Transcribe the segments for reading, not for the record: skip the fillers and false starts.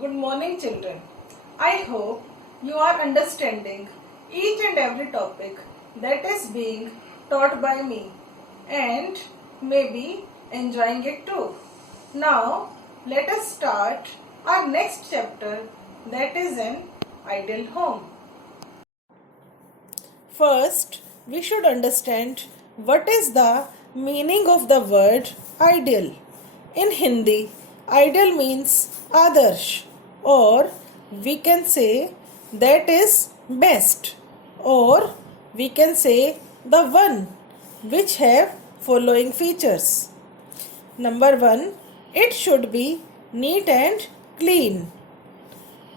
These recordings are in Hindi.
Good morning, children. I hope you are understanding each and every topic that is being taught by me and maybe enjoying it too. Now, let us start our next chapter, that is an ideal home. First, we should understand what is the meaning of the word ideal. In Hindi, ideal means adarsh, or we can say that is best, or we can say the one which have following features. Number 1, it should be neat and clean.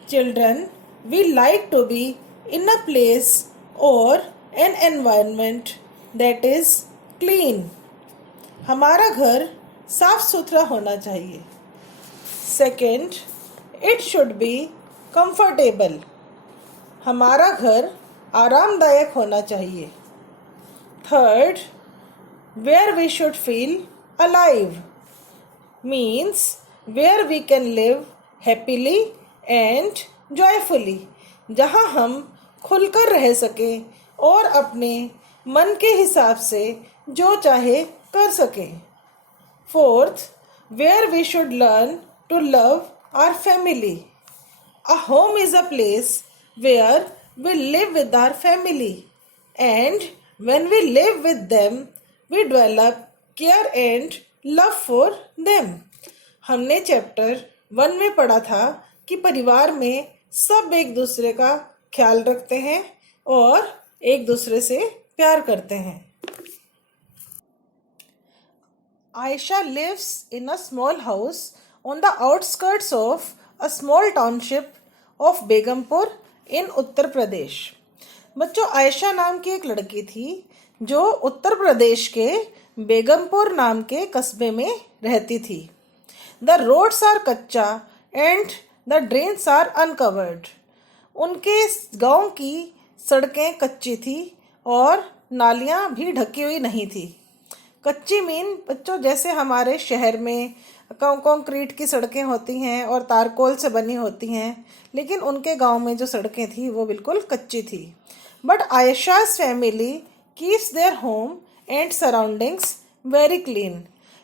Children, we like to be in a place or an environment that is clean. हमारा घर साफ सुथरा होना चाहिए. Second, it should be comfortable. हमारा घर आरामदायक होना चाहिए. Third, where we should feel alive means where we can live happily and joyfully, जहाँ हम खुलकर रह सकें और अपने मन के हिसाब से जो चाहे कर सकें. Fourth, where we should learn to love our family. A home is a place where we live with our family, and when we live with them, we develop care and love for them. हमने चैप्टर 1 में पढ़ा था कि परिवार में सब एक दूसरे का ख्याल रखते हैं और एक दूसरे से प्यार करते हैं. Aisha lives in a small house on the outskirts of a small township of Begumpur in Uttar Pradesh. बच्चों, आयशा नाम की एक लड़की थी जो उत्तर प्रदेश के बेगमपुर नाम के कस्बे में रहती थी. The roads are कच्चा and the drains are uncovered. उनके गांव की सड़कें कच्ची थी और नालियां भी ढकी हुई नहीं थी. कच्ची मीन बच्चों जैसे हमारे शहर में कंक्रीट की सड़कें होती हैं और तारकोल से बनी होती हैं, लेकिन उनके गांव में जो सड़कें थी वो बिल्कुल कच्ची थी. But Ayesha's family keeps their home and surroundings very clean.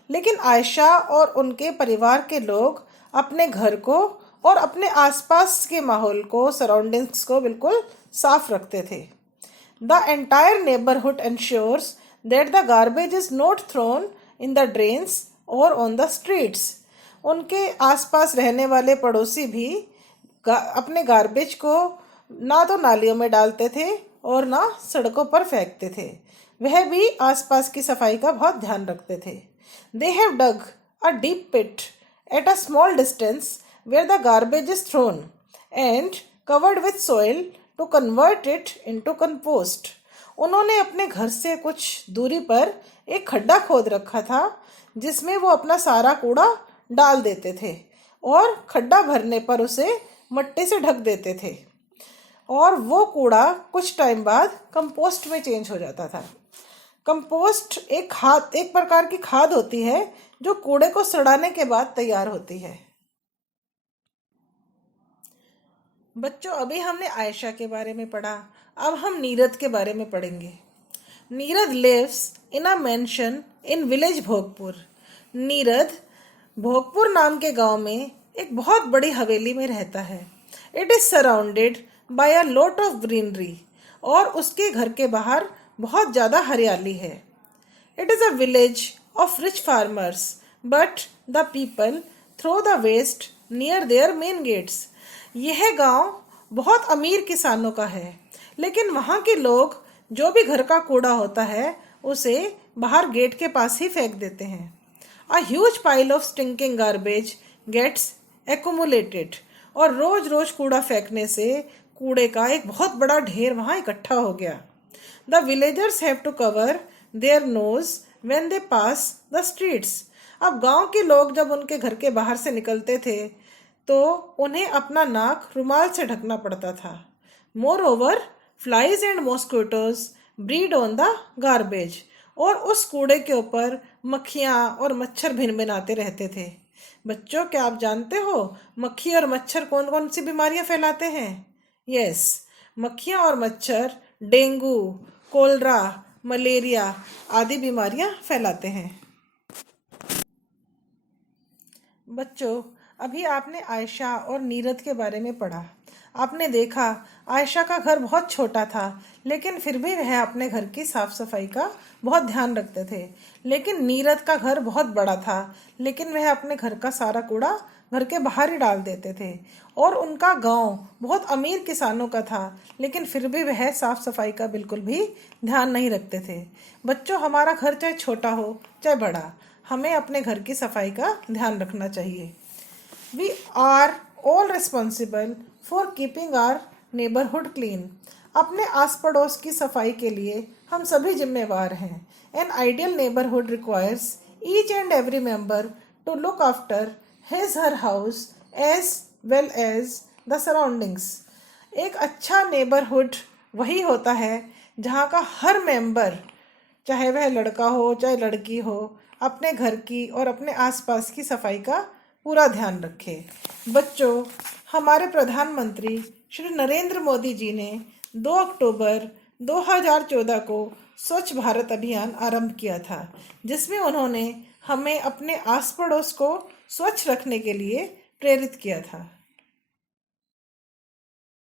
लेकिन आयशा और उनके परिवार के लोग अपने घर को और अपने आसपास के माहौल को, सराउंडिंग्स को बिल्कुल साफ रखते थे. The entire neighbourhood ensures that the garbage is not thrown in the drains or on the streets. उनके आसपास रहने वाले पड़ोसी भी अपने गार्बेज को ना तो नालियों में डालते थे और ना सड़कों पर फेंकते थे. वह भी आसपास की सफाई का बहुत ध्यान रखते थे. They have dug a deep pit at a small distance where the garbage is thrown and covered with soil to convert it into compost. उन्होंने अपने घर से कुछ दूरी पर एक खड्डा खोद रखा था जिसमें वो अपना सारा कूड़ा डाल देते थे और खड्डा भरने पर उसे मिट्टी से ढक देते थे और वो कूड़ा कुछ टाइम बाद कंपोस्ट में चेंज हो जाता था. कंपोस्ट एक प्रकार की खाद होती है जो कूड़े को सड़ाने के बाद तैयार होती है. बच्चों, अभी हमने आयशा के बारे में पढ़ा, अब हम नीरद के बारे में पढ़ेंगे. Nirad lives in a mansion in village Bhogpur. Nirad Bhogpur नाम के गांव में एक बहुत बड़ी हवेली में रहता है. It is surrounded by a lot of greenery. और उसके घर के बाहर बहुत ज़्यादा हरियाली है. It is a village of rich farmers but the people throw the waste near their main gates. यह गांव बहुत अमीर किसानों का है, लेकिन वहाँ के लोग जो भी घर का कूड़ा होता है उसे बाहर गेट के पास ही फेंक देते हैं. A huge pile of stinking garbage gets accumulated. और रोज रोज कूड़ा फेंकने से कूड़े का एक बहुत बड़ा ढेर वहाँ इकट्ठा हो गया. The villagers have to cover their nose when they pass the streets. अब गांव के लोग जब उनके घर के बाहर से निकलते थे तो उन्हें अपना नाक रुमाल से ढकना पड़ता था. More over flies and mosquitoes breed on the garbage. और उस कूड़े के ऊपर मक्खियाँ और मच्छर भिनभिनाते रहते थे. बच्चों, क्या आप जानते हो मक्खी और मच्छर कौन कौन सी बीमारियां फैलाते हैं? यस, मक्खियां और मच्छर डेंगू, कोलरा, मलेरिया आदि बीमारियां फैलाते हैं। बच्चों, अभी आपने आयशा और नीरज के बारे में पढ़ा। आपने देखा आयशा का घर बहुत छोटा था, लेकिन फिर भी वह अपने घर की साफ सफाई का बहुत ध्यान रखते थे। लेकिन नीरज का घर बहुत बड़ा था, लेकिन वह अपने घर का सारा कूड़ा घर के बाहर ही डाल देते थे। और उनका गांव बहुत अमीर किसानों का था, लेकिन फिर भी वह साफ सफाई का बिल्कुल भी ध्यान नहीं रखते थे। बच्चों, हमारा घर चाहे छोटा हो चाहे बड़ा, हमें अपने घर की सफाई का ध्यान रखना चाहिए। We are all responsible for keeping our neighbourhood clean. अपने आस पड़ोस की सफाई के लिए हम सभी जिम्मेवार हैं। An ideal neighbourhood requires each and every member to look after his her house as well as the surroundings. एक अच्छा नेबरहुड वही होता है जहाँ का हर मेंबर, चाहे वह लड़का हो चाहे लड़की हो, अपने घर की और अपने आसपास की सफाई का पूरा ध्यान रखे। बच्चों, हमारे प्रधानमंत्री श्री नरेंद्र मोदी जी ने 2 अक्टूबर 2014 को स्वच्छ भारत अभियान आरंभ किया था, जिसमें उन्होंने हमें अपने आस पड़ोस को स्वच्छ रखने के लिए प्रेरित किया था।